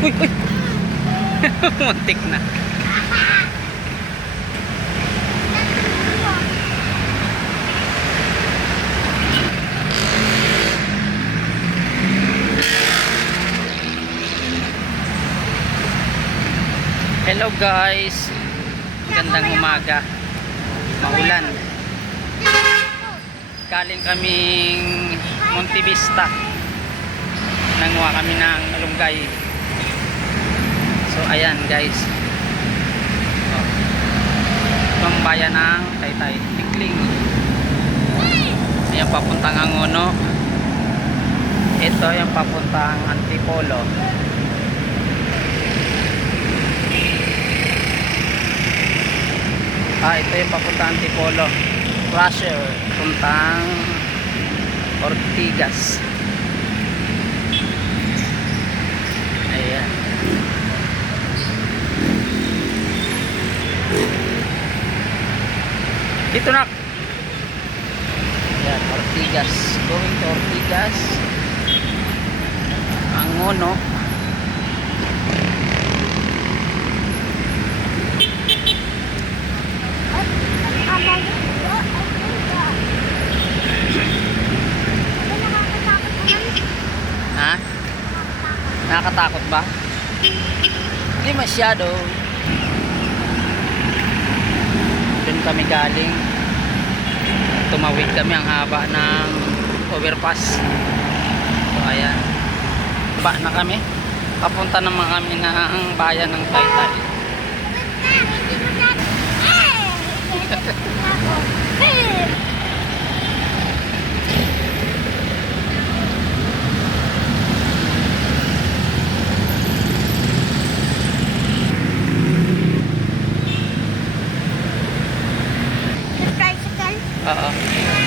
Uy, uy. Muntik na. Hello guys. Magandang umaga. Maulan. Galing kaming Monte Vista. Nanguha kami ng malunggay. So ayan guys. Oh. Itong bayan ng Taytay, Tikling. Ayan papuntang Angono. Ito yung papuntang Antipolo. Ito yung papuntang Antipolo. Crusher puntang Ortigas. Ayan. Dito na. Ayan, Ortigas. Going to Ortigas. Angono. Ha? Nakakatakot ba? Hindi masyado. Doon kami galing. Tumawid kami ang haba ng overpass. So ayan. Ba na kami. Papunta naman kami ng bayan ng Taytay. Oo.